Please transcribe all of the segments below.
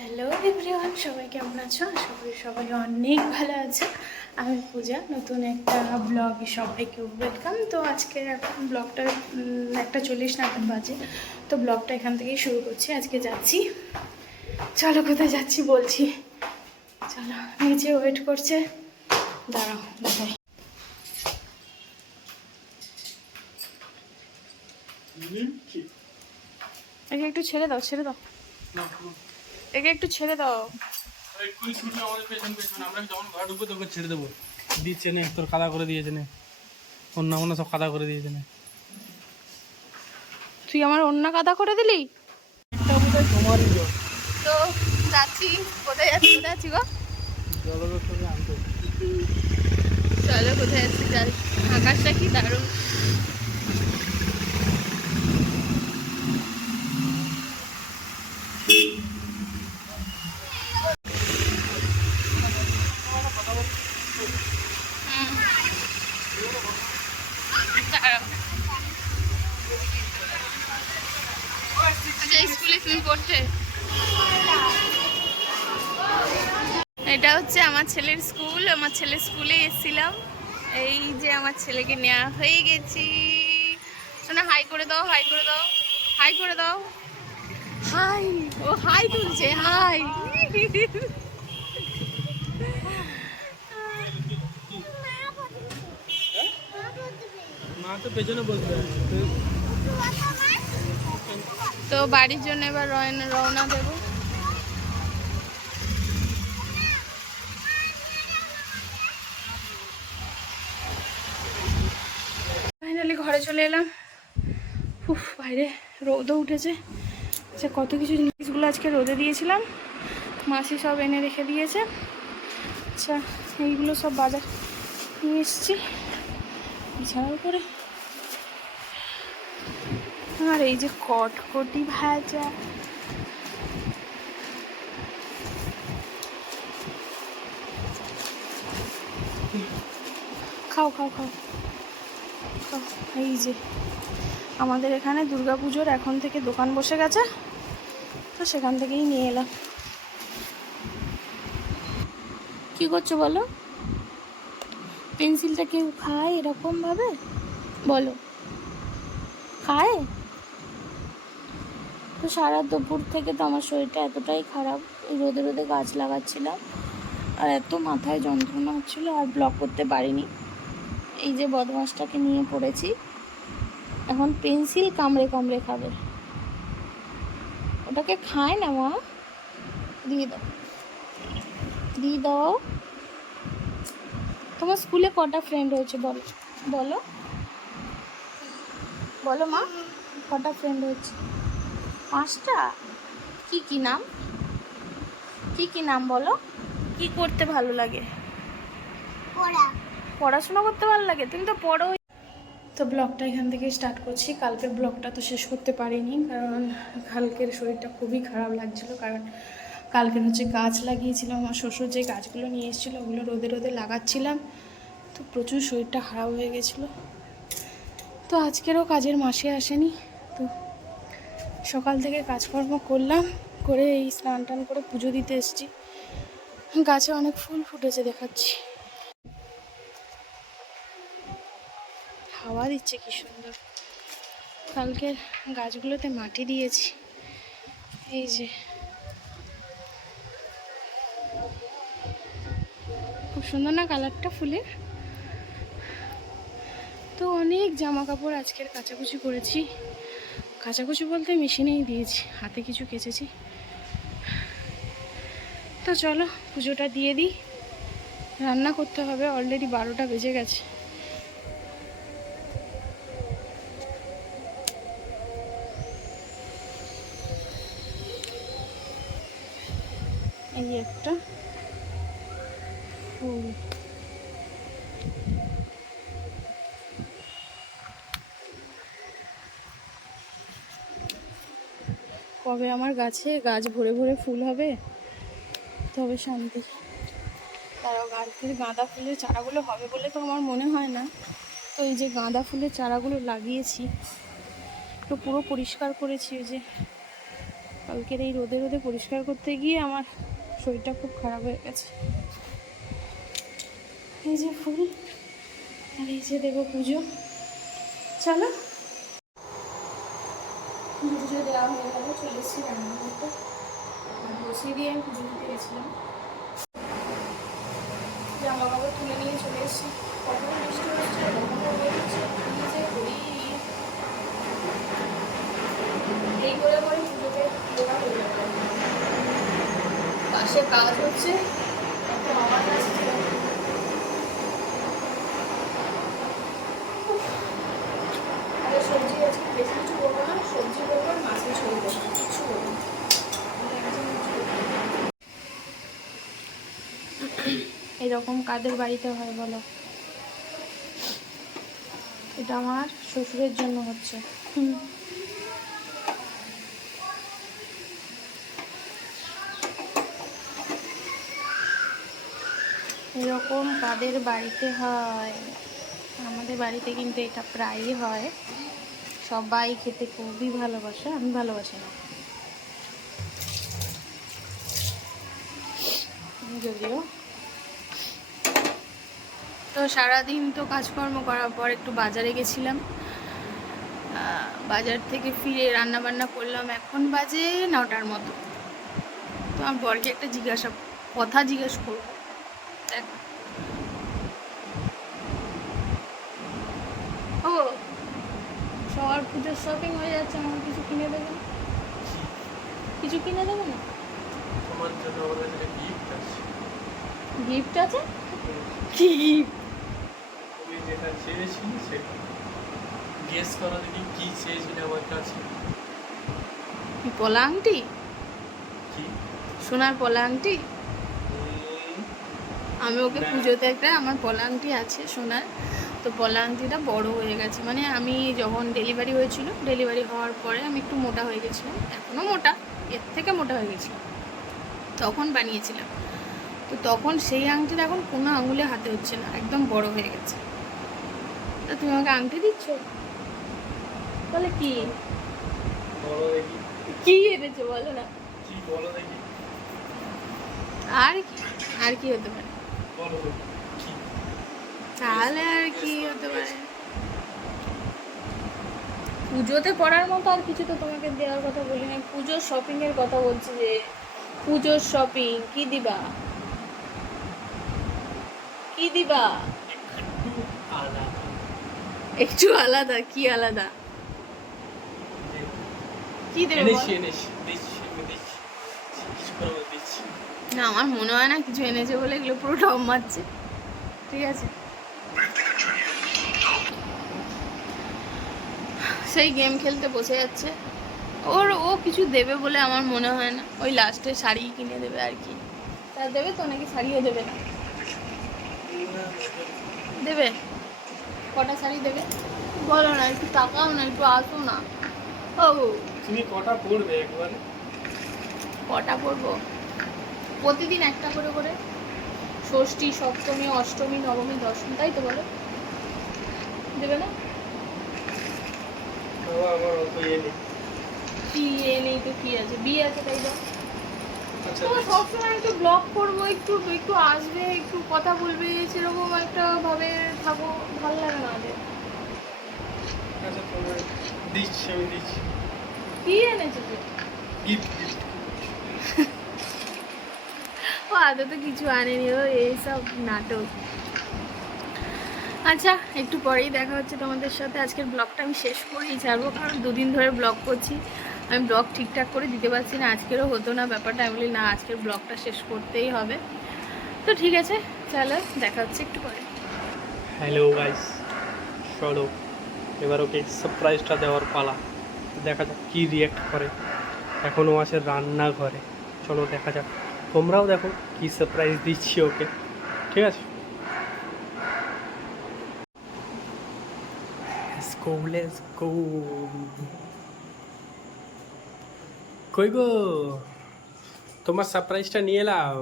Hello everyone, সবাই কেমন আছো? আশা করি সবাই অনেক ভালো আছে। আমি পূজা, নতুন একটা ব্লগে সবাইকে ওয়েলকাম। তো আজকে এখন ব্লগটা 1:40 নাগাদ বাজে, তো ব্লগটা এখান থেকেই শুরু করছি। আজকে যাচ্ছি, চলো কোথায় যাচ্ছি বলছি। চলো, নিচে ওয়েট করছে, দাঁড়াও দেখাই। একে একটু ছেড়ে দাও, ছেড়ে দাও, একে একটু ছেড়ে দাও। আমরা যখন ঘরে ঢুকবো তোকে ছেড়ে দেবো। দিচ্ছে নে, তোর কাদা করে দিয়েছে নে, অন্য অন্য সব কাদা করে দিয়েছে নে। তুই আমার অন্য কাদা করে দিলি। তোমারই জল। তো যাচ্ছি, কোথায় যাচ্ছি, কোথায় যাচ্ছি গো? জলবেক্ষণে আনতে চলো কোথায় যাচ্ছি, যাই। আকাশটা কি দারুণ। আচ্ছা, স্কুলে তুমি পড়তে? এটা হচ্ছে আমার ছেলের স্কুল। আমার ছেলের স্কুলে এসেছিলাম। এই যে আমার ছেলেকে নেওয়া হয়ে গেছি। শোনা, হাই করে দাও, হাই করে দাও, হাই করে দাও। হাই, ও হাই তুলছে, হাই। মা তো পেছনে বসবে। তো বাড়ির জন্য এবার রওনা দেবো। ফাইনালি ঘরে চলে এলাম। উফ, বাইরে রোদও উঠেছে। আচ্ছা, কত কিছু জিনিসগুলো আজকে রোদে দিয়েছিলাম, মাসি সব এনে রেখে দিয়েছে। আচ্ছা, এইগুলো সব বাজার নিয়ে এসেছি বিছানার উপরে। আর এই যে কটকটি ভাজা, খাও খাও খাও খাও। এই যে আমাদের এখানে দুর্গাপুজোর এখন থেকে দোকান বসে গেছে, তো সেখান থেকেই নিয়ে এলাম। কি করছো বলো? পেন্সিলটা কেউ খায় এরকম ভাবে? বলো, খায়? তো সারা দুপুর থেকে তো আমার শরীরটা এতটাই খারাপ, ওই রোদে রোদে গাছ লাগাচ্ছিলাম, আর এত মাথায় যন্ত্রণা হচ্ছিলো, আর ব্লক করতে পারিনি। এই যে বদমাসটাকে নিয়ে পড়েছি, এখন পেন্সিল কামড়ে কামড়ে খাবে। ওটাকে খায় না মা, দিয়ে দাও, দিয়ে দাও। তোমার স্কুলে কটা ফ্রেন্ড হয়েছে বলো, বলো বলো মা, কটা ফ্রেন্ড হয়েছে? 5টা। কি কি নাম, কি কি নাম বলো? কি করতে ভালো লাগে? পড়াশোনা করতে ভালো লাগে, তুমি তো পড়ো। তো ব্লগটা এখান থেকে স্টার্ট করছি। কালকের ব্লগটা তো শেষ করতে পারিনি, কারণ কালকের শরীরটা খুবই খারাপ লাগছিলো। কারণ কালকের হচ্ছে গাছ লাগিয়েছিলাম, আমার শ্বশুর যে গাছগুলো নিয়ে এসেছিলো ওগুলো রোদে রোদে লাগাচ্ছিলাম, তো প্রচুর শরীরটা খারাপ হয়ে গেছিলো। তো আজকেরও কাজের মাসে আসেনি, তো সকাল থেকে কাজকর্ম করলাম, করে এই স্নান টান করে পুজো দিতে এসেছি। গাছে অনেক ফুল ফুটেছে দেখাচ্ছি, হাওয়া দিচ্ছে কি সুন্দর। কালকের গাছগুলোতে মাটি দিয়েছি, এই যে খুব সুন্দর না কালারটা ফুলের। তো অনেক জামা কাপড় আজকের কাচাকুচি করেছি, কাচাকুচি বলতে মেশিনেই দিয়েছি, হাতে কিছু কেচেছি। তো চলো পুজোটা দিয়ে দিই, রান্না করতে হবে, অলরেডি 12টা বেজে গেছে। এই একটা ফুল, কবে আমার গাছে গাছ ভরে ভরে ফুল হবে তবে শান্তি। তারাও গাছের গাঁদা ফুলের চারাগুলো হবে বলে তো আমার মনে হয় না। তো এই যে গাঁদা ফুলের চারাগুলো লাগিয়েছি, তো পুরো পরিষ্কার করেছি, ওই যে কালকের এই রোদে রোদে পরিষ্কার করতে গিয়ে আমার শরীরটা খুব খারাপ হয়ে গেছে। এই যে ফুল, আর এই যে দেবো পুজো। চলো, পুজো দেওয়া হয়ে গেল, চলে এসেছি রান্না করতে। বসিয়ে দিয়ে আমি পুজো দিতে গেছিলাম। জামা কাপড় তুলে নিয়ে চলে এসেছি। কখন বৃষ্টি হচ্ছে, কখন রোদ হচ্ছে, কি যে করি। এই করে করে পুজোতে দেওয়া হয়ে যাবে। পাশে কাজ হচ্ছে, একটা আওয়াজ আসছে। আরে সবজি আছে, বেশি কিছু করবো না, সবজি করবো আর মাছের ঝোল করবো, কিছু করবো না। এরকম কাদের বাড়িতে হয় বলো? এটা আমার শ্বশুরের জন্য হচ্ছে। এরকম কাদের বাড়িতে হয়? আমাদের বাড়িতে কিন্তু এটা প্রায়ই হয়। সবাই খেতে খুবই ভালোবাসে, আমি ভালোবাসি না যদিও। তো সারাদিন তো কাজকর্ম করার পর একটু বাজারে গেছিলাম। বাজার থেকে ফিরে রান্না বান্না করলাম। এখন বাজে 9টার মতো। তো আমার বরকে একটা কথা জিজ্ঞেস করবো। দেখ, ও সবার পুজোর শপিং হয়ে যাচ্ছে, আমার কিছু কিনে দেবে না? কিছু কিনে দেবে না? তোমার জন্য আমার কাছে গিফট আছে। গিফট আছে? কি গিফট? তুমি যেটা চেয়েছিলে সেটা গেস করো দেখি কি চেয়েছিলে আমার কাছে। কি পলা আংটি? কি সোনার পলা আংটি? আমি ওকে না। পুজোতে একটা, আমার পলা আংটি আছে সোনার। তো পলা আংটিটা বড় হয়ে গেছে, মানে আমি যখন ডেলিভারি হয়েছিল, ডেলিভারি হওয়ার পরে আমি একটু মোটা হয়ে গেছিলাম, এখনও মোটা, এর থেকে মোটা হয়ে গেছিলাম, তখন বানিয়েছিলাম। তো তখন সেই আংটিটা এখন কোনো আঙুলে হাতে হচ্ছে না, একদম বড় হয়ে গেছে। তা তুমি আমাকে আংটি দিচ্ছ? তাহলে কি বলো দেখি কি এনেছো বলো না। কি, বলো দেখি আর কি, আর কি হতে পারে? বলো দেখি কি। তাহলে আর কি হতে পারে? পুজোতে পড়ার মতো আর কিছু তো তোমাকে দেওয়ার কথা বলি না। পুজোর শপিং এর কথা বলছি, যে পুজোর শপিং কি দিবা, কি দিবা? একটু আলাদা। একটু আলাদা? কি আলাদা? কি দেবে এনেছি বলো? এনেছি দিচ্ছি, আমি দিচ্ছি, কিছু করে দিচ্ছি। না, আমার মনে হয় না কিছু এনেছে বলে এগুলো পুরো টপ মারছে। ঠিক আছে, সেই গেম খেলতে বসে যাচ্ছে। ও কিছু দেবে বলে আমার মনে হয় না। ওই লাস্টে শাড়ি কিনে দেবে আর কি। তা দেবে তো, নাকি শাড়িও দেবে না? দেবে? কটা শাড়ি দেবে বলো না, একটু তাকাও না, একটু আসো না। ও, তুমি কটা পড়বে একবারে? কটা পরবো? প্রতিদিন একটা করে করে, ষষ্ঠী, সপ্তমী, অষ্টমী, নবমী, দশমী, তাই তো বলো। দেবে না? আমার অত ইয়ে নেই। কি এ নেই তো কি আছে, বিয়ে আছে তাই দাও। আচ্ছা তো সবসময় একটু ব্লগ করবো, একটু একটু আসবে, একটু কথা বলবে, সেরকম একটা ভাবে থাকো, ভালো লাগে না আমাদের। আচ্ছা তোমার দিচ্ছি, আমি দিচ্ছি কি এনেছো তুই? Gift gift. ও আদৌ তো কিছু আনেনি, ও এইসব নাটক। আচ্ছা, একটু পরেই দেখা হচ্ছে তোমাদের সাথে। আজকের ব্লগটা আমি শেষ করেই ছাড়বো, কারণ দুদিন ধরে ব্লগ করছি, আমি ব্লগ ঠিকঠাক করে দিতে পারছি না। আজকেরও হতো না ব্যাপারটা, আমি বলি না আজকের ব্লগটা শেষ করতেই হবে। তো ঠিক আছে, চলো দেখা হচ্ছে একটু পরে। হ্যালো গাইস, চলো এবার ওকে সারপ্রাইজটা দেওয়ার পালা। দেখা যাক কী রিয়্যাক্ট করে। এখনও আছে রান্নাঘরে, চলো দেখা যাক। তোমরাও দেখো কী সারপ্রাইজ দিচ্ছি ওকে, ঠিক আছে? Let's go. কই গো, তোমার সারপ্রাইজটা নিয়ে এলাম।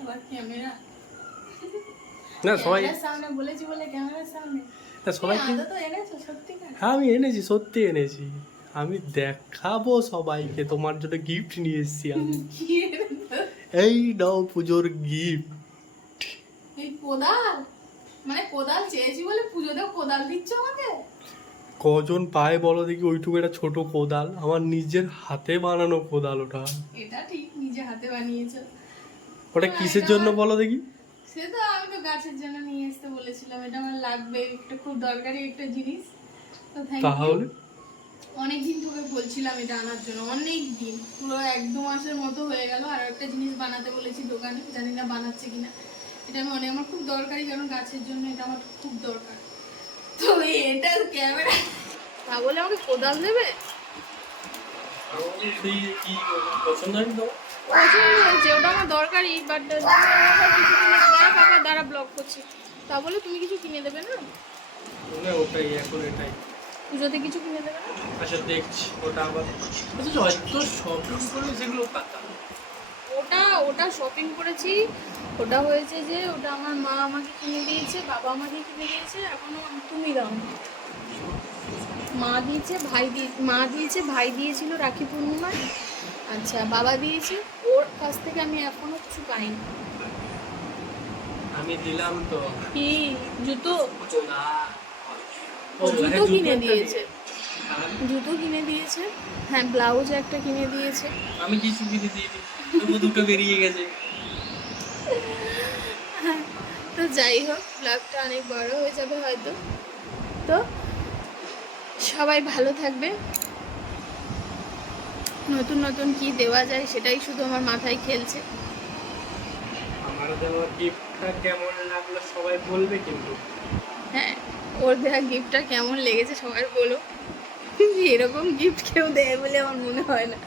আবার ক্যামেরা, না সবাই, ক্যামেরার সামনে বলেছি বলে ক্যামেরার সামনে। না সবাই আদৌ তো এনেছো সত্যি? হ্যাঁ আমি এনেছি, সত্যি এনেছি। আমি দেখাবো সবাইকে, তোমার জন্য গিফট নিয়ে এসেছি আমি। এই নাও পুজোর গিফট। এই কোদাল, মানে কোদাল চেয়েছি বলে পুজোতেও কোদাল দিচ্ছ আমাকে? কজন পায় বলো দেখি ওইটুকু একটা ছোট কোদাল, আমার নিজের হাতে বানানো কোদাল ওটা। এটা ঠিক, নিজে হাতে বানিয়েছো। ওটা কিসের জন্য বলো দেখি? সে তো আমি তো গাছের জন্য নিয়ে আসতে বলেছিলাম, এটা আমার লাগবে, একটা খুব দরকারি একটা জিনিস। তো থ্যাংক ইউ। তাহলে অনেকদিন তোকে বলছিলাম এটা আনার জন্য, অনেক দিন, পুরো 1-2 মাসের মতো হয়ে গেল। আর একটা জিনিস বানাতে বলেছি দোকানে, জানি না বানাচ্ছে কিনা। এটা আমি আমার খুব দরকারি, কারণ গাছের জন্য এটা আমার খুব দরকার। তো এটা ক্যামেরা তা বলে আমাকে কোদাল দেবে? পছন্দ হয়নি তো? পছন্দ হয়েছে, ওটা আমার দরকারি, বাট দ্বারা ব্লক করছি। তা বলে তুমি কিছু কিনে দেবে না? ওটাই এখন এটাই। পুজোতে কিছু কিনে দেবে না? আচ্ছা দেখছি ওটা আবার হয়তো শপিং করে যেগুলো পাতা। ওটা শপিং করেছি। ওটা হয়েছে যে ওটা আমার মা আমাকে কিনে দিয়েছে, বাবা আমাকে কিনে দিয়েছে, এখনো তুমি দাও। মা দিয়েছে, ভাই দিয়েছিল রাখি পূর্ণিমায়। আচ্ছা, বাবা দিয়েছে, ওর কাছ থেকে আমি এখনো কিছু পাইনি। আমি দিলাম তো। কি জুতো? ও, জুতো হ্যাঁ, কিনে একটা দিয়েছে, আর জুতো কিনে দিয়েছে। হ্যাঁ, ব্লাউজ একটা কিনে দিয়েছে। আমি কিছু কিনে দিইনি, তবু দুটো বেরিয়ে গেছে। তো যাই হোক, ব্লগটা অনেক বড় হয়ে যাবে হয়তো। তো সবাই ভালো থাকবে। নতুন নতুন কি দেওয়া যায় সেটাই শুধু আমার মাথায় খেলছে। আমার দেওয়া গিফটটা কেমন লাগলো সবাই বলবে কিন্তু। হ্যাঁ, ওর দেওয়া গিফটটা কেমন লেগেছে সবাই বলো। এরকম গিফট কেউ দেয় বলে আমার মনে হয় না।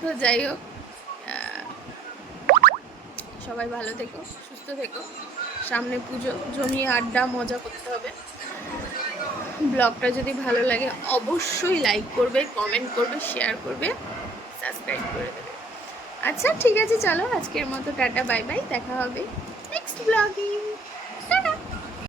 তো যাই হোক, সবাই ভালো থেকো, সুস্থ থেকো। সামনে পুজো, জমিয়ে আড্ডা মজা করতে হবে। ব্লগটা যদি ভালো লাগে অবশ্যই লাইক করবে, কমেন্ট করবে, শেয়ার করবে, সাবস্ক্রাইব করে দেবে। আচ্ছা ঠিক আছে, চলো আজকের মতো টাটা, বাই বাই, দেখা হবে নেক্সট ব্লগে।